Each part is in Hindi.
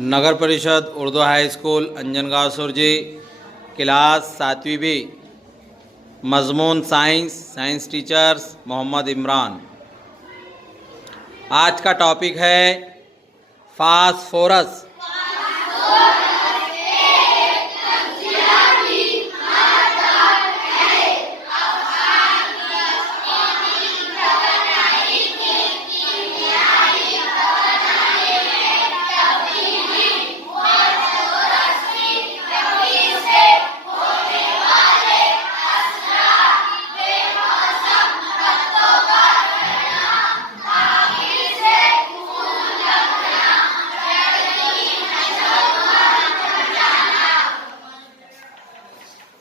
नगर परिषद Urdu high school Anjangaon Surji, class 7वीं बी, मजमून साइंस टीचर्स मोहम्मद इमरान। आज का टॉपिक है फास्फोरस।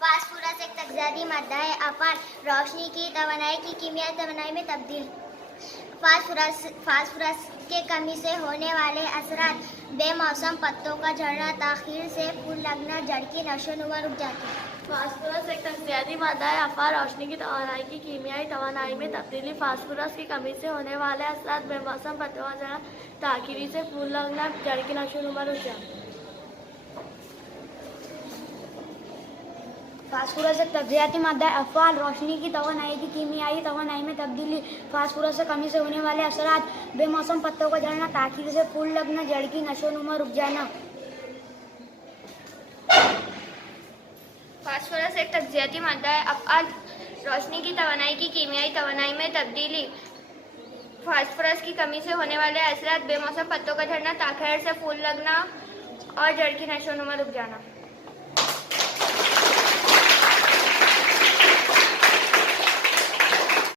फास्फोरस एक तकज़ियाती मादा है। अपार रोशनी की तवानाई की कीमियाई तवानाई में तब्दील। फास्फोरस के कमी से होने वाले असरात: बेमौसम पत्तों का झड़ना, ताख़ीर से फूल लगना, जड़ की नशोनुमा रुक जाती है। फास्फोरस एक तकज़ियाती मादा है। अपार रोशनी की तवानाई की कीमियाई तवानाई में तब्दीली। फास्फोरस की कमी से होने वाले असरात: बेमौसम पत्तों का झड़ना, ताख़ीर से फूल लगना, जड़ की नशोनुमा रुक जाती है। फास्फोरस एक तकज़ियाती मादा है। अफ़आल रोशनी की तवानाई की कीमियाई तवानाई में तब्दीली। फास्फोरस से कमी से होने वाले असरात: बेमौसम पत्तों का झड़ना, ताख़ीर से फूल लगना, जड़ की नशोनुमा रुक जाना। फास्फोरस एक तकज़ियाती मादा है। अफ़आल रोशनी की तवानाई की कीमियाई तवानाई में तब्दीली। फास्फोरस की कमी से होने वाले असरात: बेमौसम पत्तों का झड़ना, ताख़ीर से फूल लगना और जड़ की नशोनुमा रुक जाना।